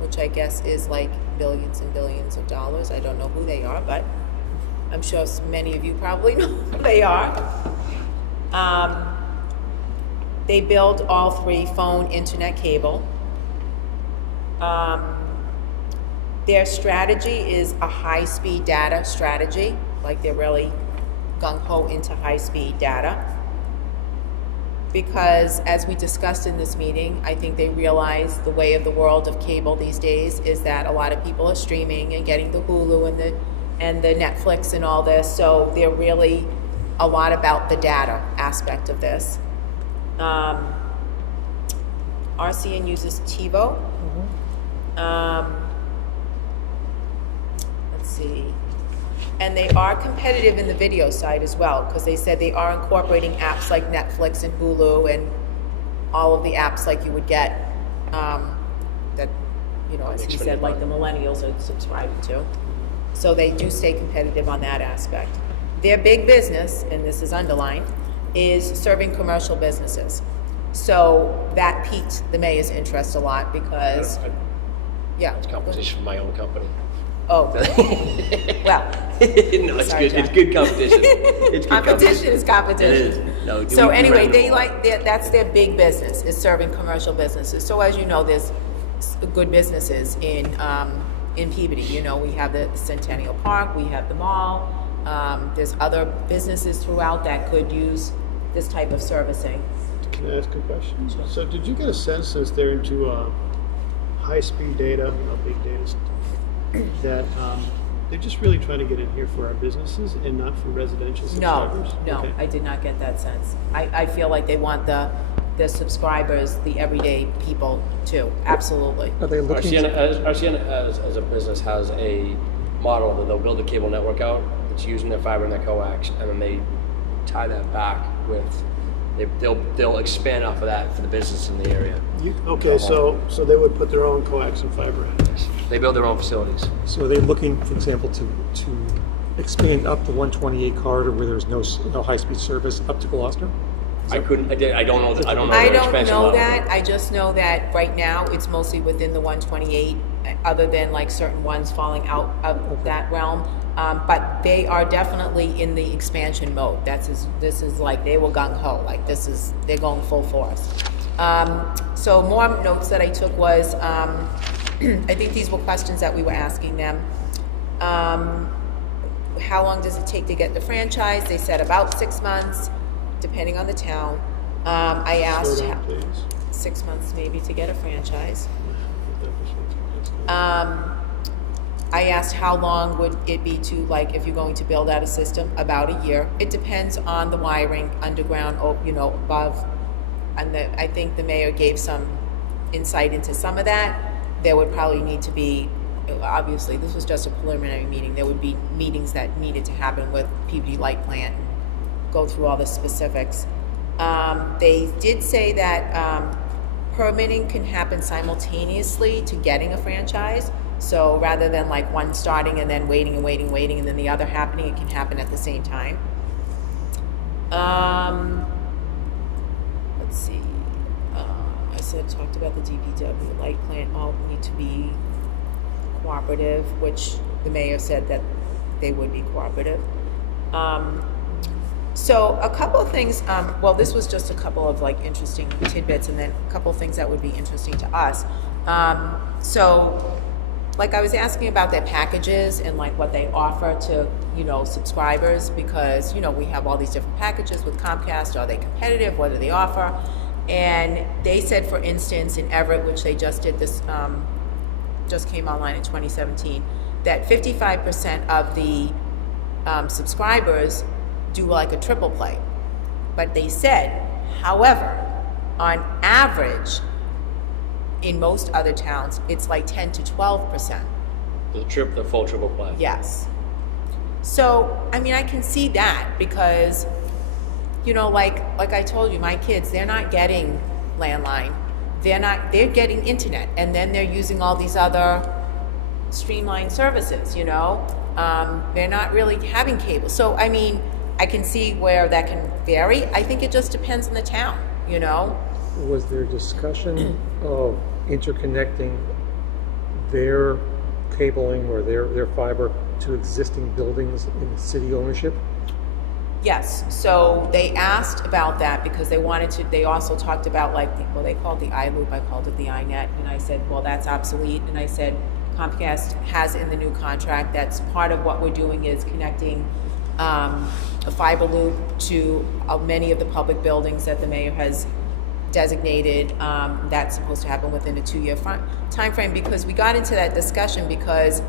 which I guess is like billions and billions of dollars. I don't know who they are, but I'm sure many of you probably know who they are. They build all 3, phone, internet, cable. Their strategy is a high-speed data strategy, like they're really gung-ho into high-speed data. Because as we discussed in this meeting, I think they realize the way of the world of cable these days is that a lot of people are streaming and getting the Hulu and the Netflix and all this, so they're really a lot about the data aspect of this. RCN uses TiVo. Let's see. And they are competitive in the video side as well, because they said they are incorporating apps like Netflix and Hulu and all of the apps like you would get that, you know, as he said, like the millennials are subscribing to. So they do stay competitive on that aspect. Their big business, and this is underlined, is serving commercial businesses. So that piqued the mayor's interest a lot because, yeah. It's competition for my own company. Oh, well. No, it's Sorry, good. Jack. It's good competition. It's good Competition is competition. It is. No, So anyway, right they on. like that's their big business, is serving commercial businesses. So as you know, there's good businesses in Peabody. You know, we have the Centennial Park, we have the mall. There's other businesses throughout that could use this type of servicing. Can I ask a question? So did you get a sense, since they're into high-speed data, big data stuff, that they're just really trying to get in here for our businesses and not for residential subscribers? No, Okay. I did not get that sense. I feel like they want the subscribers, the everyday people too. Absolutely. Are they looking? RCN as a business has a model that they'll build a cable network out that's using their fiber and their coax, and then they tie that back with. They'll expand off of that for the business in the area. Okay, so they would put their own coax and fiber in. They build their own facilities. So are they looking, for example, to expand up the 128 corridor where there's no high-speed service up to Gloucester? I don't know. I don't know. I their don't expansion know model. that. I just know that right now it's mostly within the 128, other than like certain ones falling out of that realm. But they are definitely in the expansion mode. This is like they were gung ho. Like they're going full force. So more notes that I took was, I think these were questions that we were asking them. How long does it take to get the franchise? They said about 6 months, depending on the town. I asked Slow down, please. 6 months maybe to get a franchise. I asked how long would it be to, like, if you're going to build out a system, about a year. It depends on the wiring, underground, above. And I think the mayor gave some insight into some of that. There would probably need to be, obviously, this was just a preliminary meeting. There would be meetings that needed to happen with PVD Light Plant, go through all the specifics. They did say that permitting can happen simultaneously to getting a franchise. So rather than like one starting and then waiting and then the other happening, it can happen at the same time. Let's see. Talked about the DPW light plant, all need to be cooperative, which the mayor said that they would be cooperative. So a couple of things, well, this was just a couple of like interesting tidbits, and then a couple of things that would be interesting to us. So like I was asking about their packages and like what they offer to, subscribers, because, we have all these different packages with Comcast. Are they competitive? What do they offer? And they said, for instance, in Everett, which they just did this, just came online in 2017, that 55% of the subscribers do like a triple play. But they said, however, on average, in most other towns, it's like 10 to 12%. The full triple play. Yes. So, I mean, I can see that because, like I told you, my kids, they're not getting landline. They're getting internet, and then they're using all these other streamlined services, They're not really having cable. So, I mean, I can see where that can vary. I think it just depends on the town, Was there discussion of interconnecting their cabling or their fiber to existing buildings in city ownership? Yes, so they asked about that because they also talked about they called the iLoop, I called it the iNet, and I said, well, that's obsolete, and I said, Comcast has in the new contract, that's part of what we're doing is connecting a fiber loop to many of the public buildings that the mayor has designated. That's supposed to happen within a 2-year time frame, because we got into that discussion because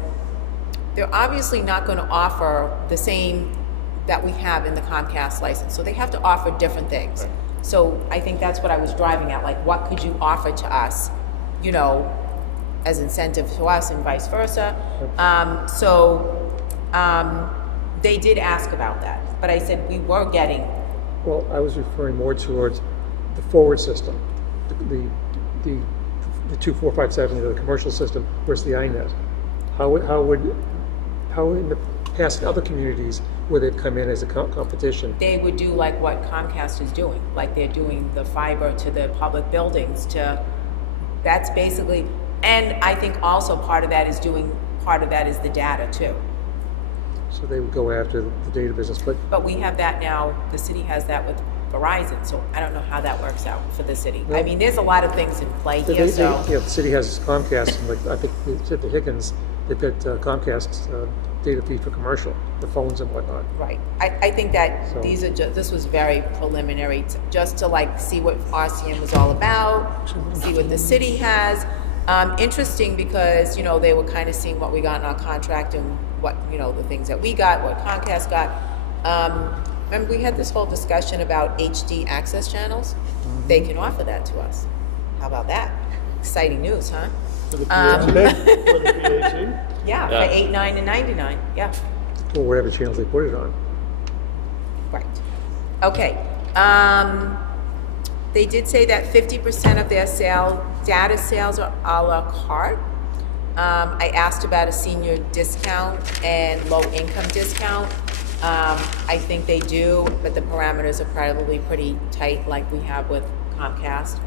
they're obviously not going to offer the same that we have in the Comcast license. So they have to offer different things. So I think that's what I was driving at, like what could you offer to us, as incentive to us and vice versa. They did ask about that, but I said we were getting. Well, I was referring more towards the forward system, the 2457, the commercial system versus the iNet. How in the past in other communities where they've come in as a competition? They would do like what Comcast is doing, like they're doing the fiber to the public buildings that's basically, and I think also part of that is the data too. So they would go after the data business, But we have that now, the city has that with Verizon, so I don't know how that works out for the city. I mean, there's a lot of things in play here, the city has Comcast, and like I think they said the Higgins, they've got Comcast data feed for commercial, the phones and whatnot. Right. I think that So- this was very preliminary, just to like see what RCM was all about, see what the city has. Interesting because, they were kind of seeing what we got in our contract and what, the things that we got, what Comcast got. Remember we had this whole discussion about HD access channels? They can offer that to us. How about that? Exciting news, huh? For the PHE? Yeah, for $8.99 and $99. Yeah. Or whatever channels they put it on. Right. Okay. They did say that 50% of their data sales are a la carte. I asked about a senior discount and low income discount. I think they do, but the parameters are probably pretty tight like we have with Comcast.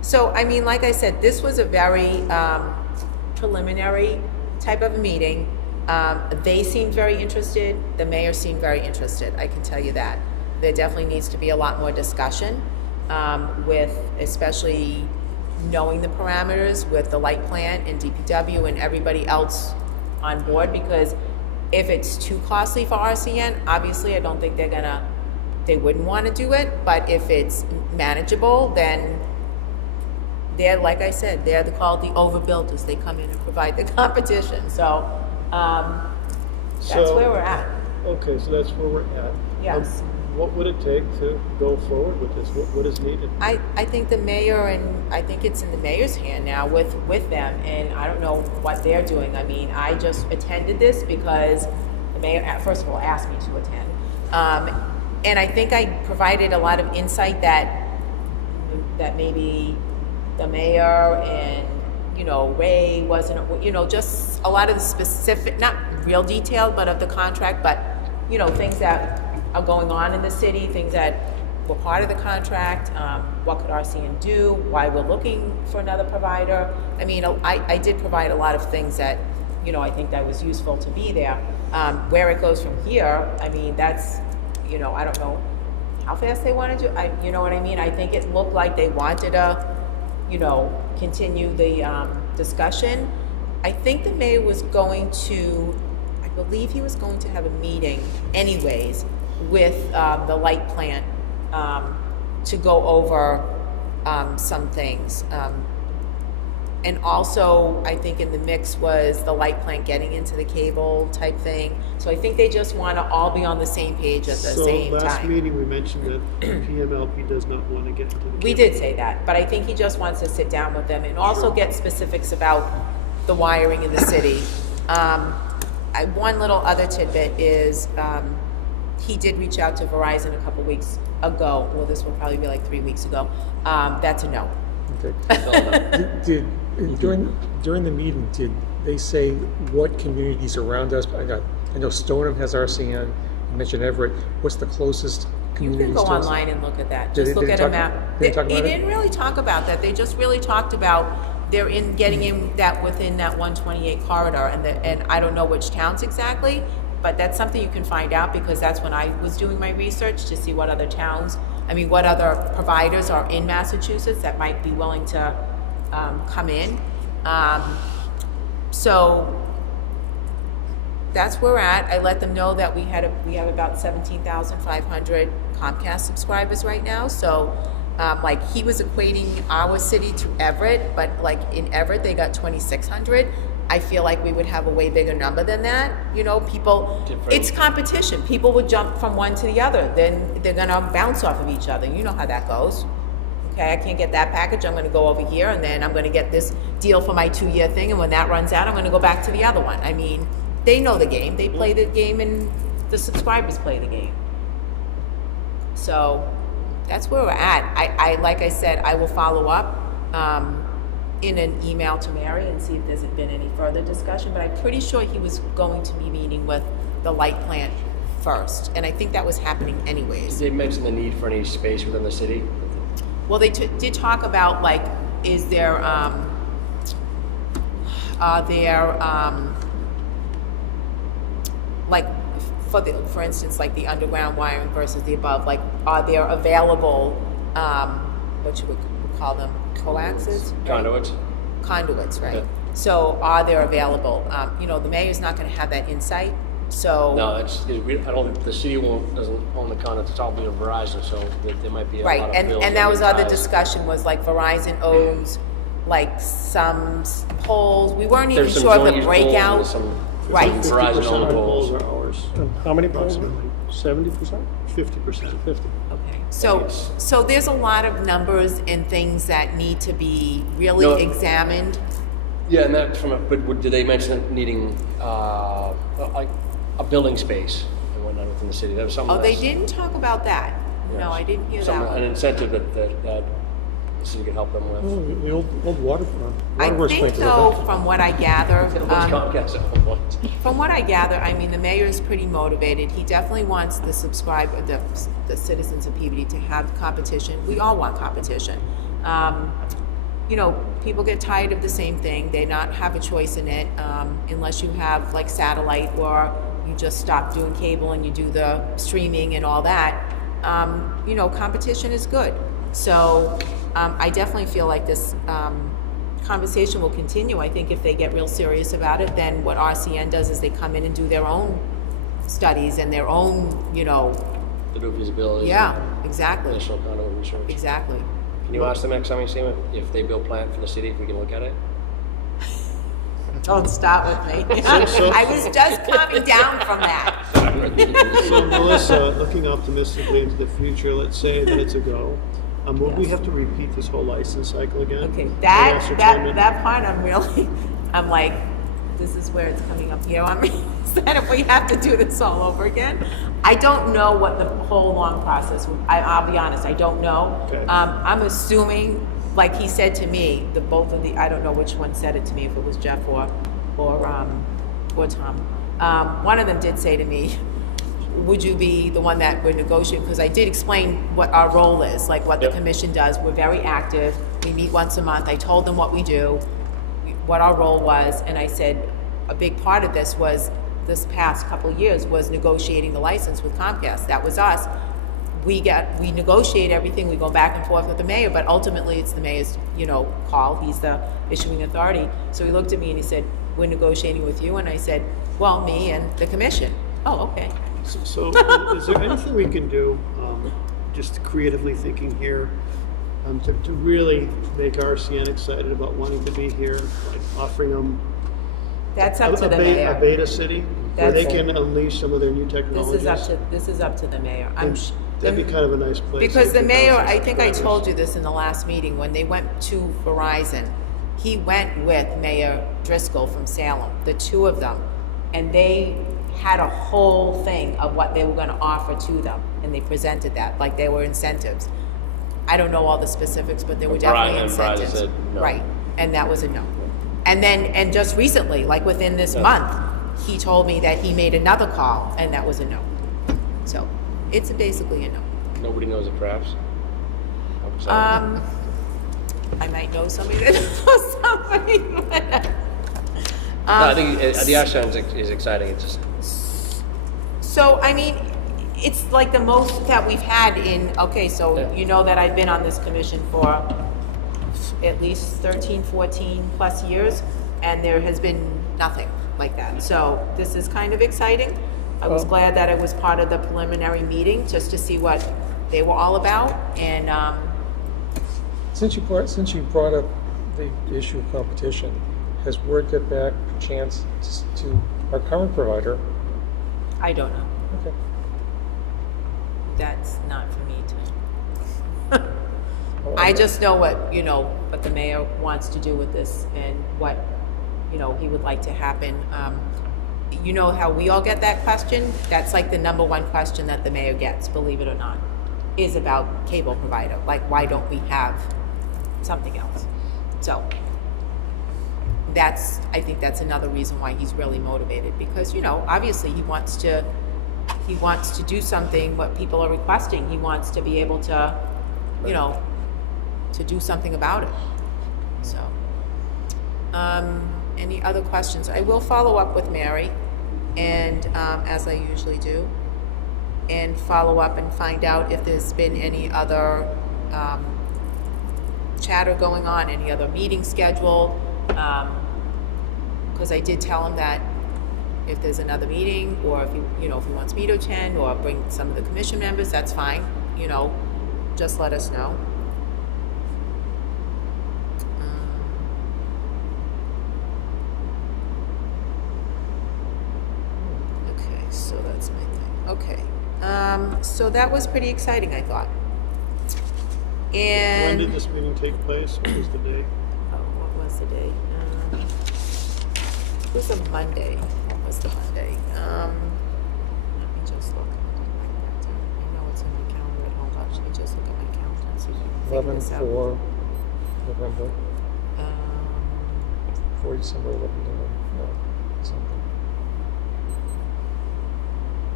So, I mean, like I said, this was a very preliminary type of a meeting. They seemed very interested. The mayor seemed very interested, I can tell you that. There definitely needs to be a lot more discussion with especially knowing the parameters with the light plant and DPW and everybody else on board, because if it's too costly for RCN, obviously I don't think they wouldn't want to do it, but if it's manageable, then they're, like I said, they're called the overbuilders. They come in and provide the competition. So that's So- where we're at. Okay, so that's where we're at. Yes. What would it take to go forward with this? What is needed? I think the mayor, and I think it's in the mayor's hand now with them, and I don't know what they're doing. I mean, I just attended this because the mayor, first of all, asked me to attend. And I think I provided a lot of insight that maybe the mayor and, you know, Ray wasn't, you know, just a lot of the specific, not real detail, but of the contract, but, you know, things that are going on in the city, things that were part of the contract, what could RCN do, why we're looking for another provider. I mean, I did provide a lot of things that, you know, I think that was useful to be there. Where it goes from here, I mean, that's, you know, I don't know how fast they want to do, you know what I mean? I think it looked like they wanted to, you know, continue the discussion. I think the mayor was going to, I believe he was going to have a meeting anyways with the light plant to go over some things. And also, I think in the mix was the light plant getting into the cable type thing. So I think they just want to all be on the same page at the same So last time. meeting, we mentioned that PMLP does not want to get into the. We cable. did say that, but I think he just wants to sit down with them and also get specifics about the wiring in the city. One little other tidbit is he did reach out to Verizon a couple weeks ago. Well, this will probably be like 3 weeks ago. That's a no. Okay. During the meeting, did they say what communities around us? I know Stoneham has RCN. You mentioned Everett. What's the closest You communities can go to us? online and look at that. Did Just they- look did at they a talk- map. did they talk They about it? didn't really talk about that. They just really talked about they're in getting in that within that 128 corridor, and I don't know which towns exactly, but that's something you can find out because that's when I was doing my research to see what other towns, what other providers are in Massachusetts that might be willing to come in. So that's where we're at. I let them know that we have about 17,500 Comcast subscribers right now. So he was equating our city to Everett, but like in Everett they got 2,600. I feel like we would have a way bigger number than that. You know, people, it's competition. People would jump from one to the other. Then they're gonna bounce off of each other. You know how that goes. Okay, I can't get that package, I'm going to go over here, and then I'm going to get this deal for my 2-year thing, and when that runs out, I'm going to go back to the other one. I mean, they know the game. They play the game, and the subscribers play the game. So that's where we're at. I like I said, I will follow up in an email to Mary and see if there's been any further discussion, but I'm pretty sure he was going to be meeting with the light plant first, and I think that was happening anyways. They mentioned the need for any space within the city. Well, they did talk about is there for instance, like the underground wiring versus the above, are there available what you would call them, coaxes? Conduits. Conduits, right? Yeah. So are there available? The mayor's not going to have that insight. So No, I don't. The city doesn't own the conduits. It's all being Verizon, so there might be a right, lot of bills and that was other ties. discussion was like Verizon owns some poles. We weren't even There's some sure of joint the use poles and breakout. some Right. Verizon 50% owned of the poles. are ours. And how many poles? Approximately 70%? 50%. 50. Okay. So there's a lot of numbers and things that need to be really No. examined. Yeah, and that but did they mention needing like a building space and whatnot within the city? That was something. Oh, they that's- didn't talk about that. No, I didn't hear Some, that an one. incentive that the city could help them with. Oh, the old I waterworks think plant. though, from what I gather, Comcast at one point. from what I gather, the mayor is pretty motivated. He definitely wants the citizens of Peabody to have competition. We all want competition. People get tired of the same thing. They not have a choice in it unless you have like satellite or you just stop doing cable and you do the streaming and all that. Competition is good. So I definitely feel like this conversation will continue. I think if they get real serious about it, then what RCN does is they come in and do their own studies and their own, To do feasibility. yeah, exactly, Additional conduit research. exactly. Can you ask them next time you see them if they build plant for the city, if we can look at it? Don't start with me. So- I was just coming down from that. So Melissa, looking optimistically into the future, let's say that it's a go. Would we have to repeat this whole license cycle again? Okay, And that ascertainment? part I'm really, I'm like, this is where it's coming up here on me. That if we have to do this all over again, I don't know what the whole long process would. I'll be honest, I don't know. Okay. I'm assuming, like he said to me, I don't know which one said it to me, if it was Jeff or Tom. One of them did say to me, would you be the one that would negotiate? Because I did explain what our role is, like what the commission does. We're very active. We meet once a month. I told them what we do, what our role was, and I said a big part of this was this past couple of years was negotiating the license with Comcast. That was us. We negotiate everything. We go back and forth with the mayor, but ultimately it's the mayor's, call. He's the issuing authority. So he looked at me and he said, "We're negotiating with you." And I said, "Well, me and the commission." "Oh, okay." So is there anything we can do, just creatively thinking here, to really make RCN excited about wanting to be here, like offering them That's up to the a mayor. beta city where they That's- can unleash some of their new technologies? This is up to the mayor. That'd be kind of a nice place. Because the for mayor, thousands I of think I subscribers. told you this in the last meeting, when they went to Verizon, he went with Mayor Driscoll from Salem, the two of them, and they had a whole thing of what they were gonna offer to them, and they presented that, like they were incentives. I don't know all the specifics, but there were But definitely Verizon- Verizon incentives. said no. Right, and that was a no. And just recently, like within this month, he told me that he made another call, and that was a no. So, it's basically a no. Nobody knows it, perhaps. I might know somebody that knows somebody. But, I think the Ashland is exciting. It's just so, I mean, it's like the most that we've had so Yeah. you know that I've been on this commission for at least 13, 14 plus years, and there has been nothing like that. So this is kind of exciting. I was Well- glad that I was part of the preliminary meeting just to see what they were all about, and Since you brought up the issue of competition, has word got back perchance to our current provider? I don't know. Okay. That's not for me to. I just know what the mayor wants to do with this and what he would like to happen. You know how we all get that question? That's like the number one question that the mayor gets, believe it or not, is about cable provider. Like, why don't we have something else? So I think that's another reason why he's really motivated, because obviously he wants to do something what people are requesting. He wants to be able to to do something about it. So any other questions? I will follow up with Mary, and as I usually do, and follow up and find out if there's been any other chatter going on, any other meeting scheduled, because I did tell him that if there's another meeting, or if he wants me to attend or bring some of the commission members, that's fine. Just let us know. Okay, so that's my thing. Okay, so that was pretty exciting, I thought. When And did this meeting take place? What was the day? what was the day? It was a Monday. What was the Monday? Let me just look. I know it's in my calendar at home. Let me just look at my calendar and see if I can figure 11 this out. for November, Um, for December 11, no, something.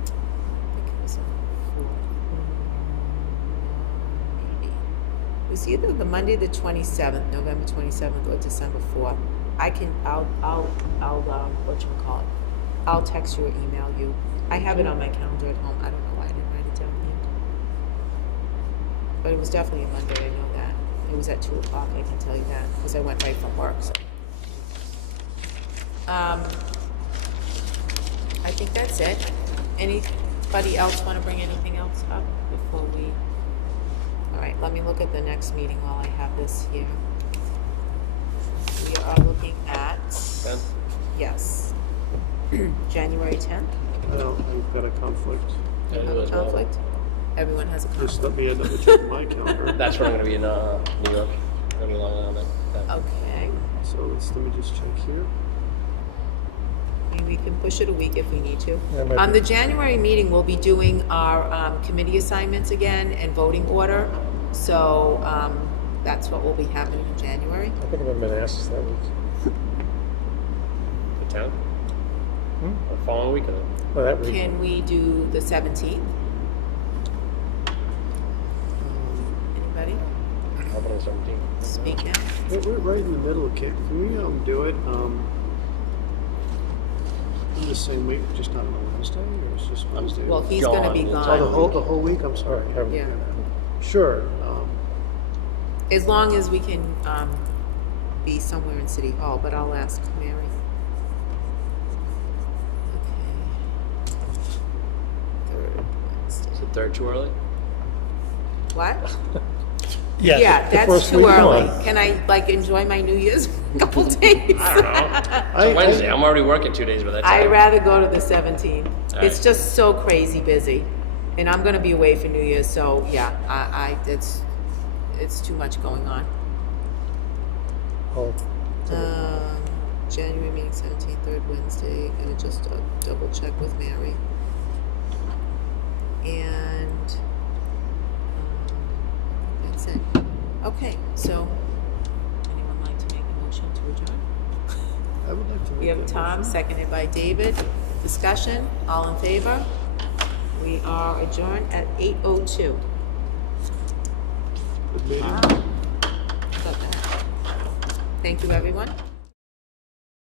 I think it was on the 4th. Maybe. It was either the Monday the 27th, November 27th, or December 4th. I'll whatchamacallit. I'll text you or email you. I have it on my calendar at home. I don't know why I didn't write it down here. But it was definitely a Monday, I know that. It was at 2 o'clock, I can tell you that, because I went right from work, so. I think that's it. Anybody else want to bring anything else up before we? All right. let me look at the next meeting while I have this here. We are looking at, Ben? yes, January 10th. I've got a conflict. Yeah, Have you a as well. conflict? Everyone has a Just conflict. let me double check my calendar. That's where I'm going to be in New York. I'm going to be long on that. Okay. So let me just check here. I mean, we can push it a week if we need to. Yeah, it might The January meeting, we'll be doing our committee assignments again and voting order. So that's what we'll be having in January. I think I'm in Manassas that week. The 10th? Or following week? Or Well, that week. Can we do the 17th? Anybody? how about the 17th? Speak now. We're right in the middle. Can we do it in the same week, just not on a Wednesday, or is just Wednesday? Well, he's gonna be Gone. Oh, gone. the whole week. I'm sorry. Yeah. Sure. As long as we can be somewhere in City Hall, but I'll ask Mary. Okay. Third Wednesday. Is the 3rd too early? What? Yeah. Yeah, the that's first too week early. on. Can I like enjoy my New Year's a couple days? I don't know. It's a Wednesday. I'm already working 2 days by that time. I'd rather go to the 17th. All It's right. just so crazy busy, and I'm gonna be away for New Year's, so yeah, it's too much going on. Oh, January meeting 17th, third Wednesday. Gonna just double check with Mary. And that's it. Okay, so anyone like to make a motion to adjourn? I would like to. We have Tom, seconded by David. Discussion, all in favor? We are adjourned at 8:02. Good meeting. Got that. Thank you, everyone.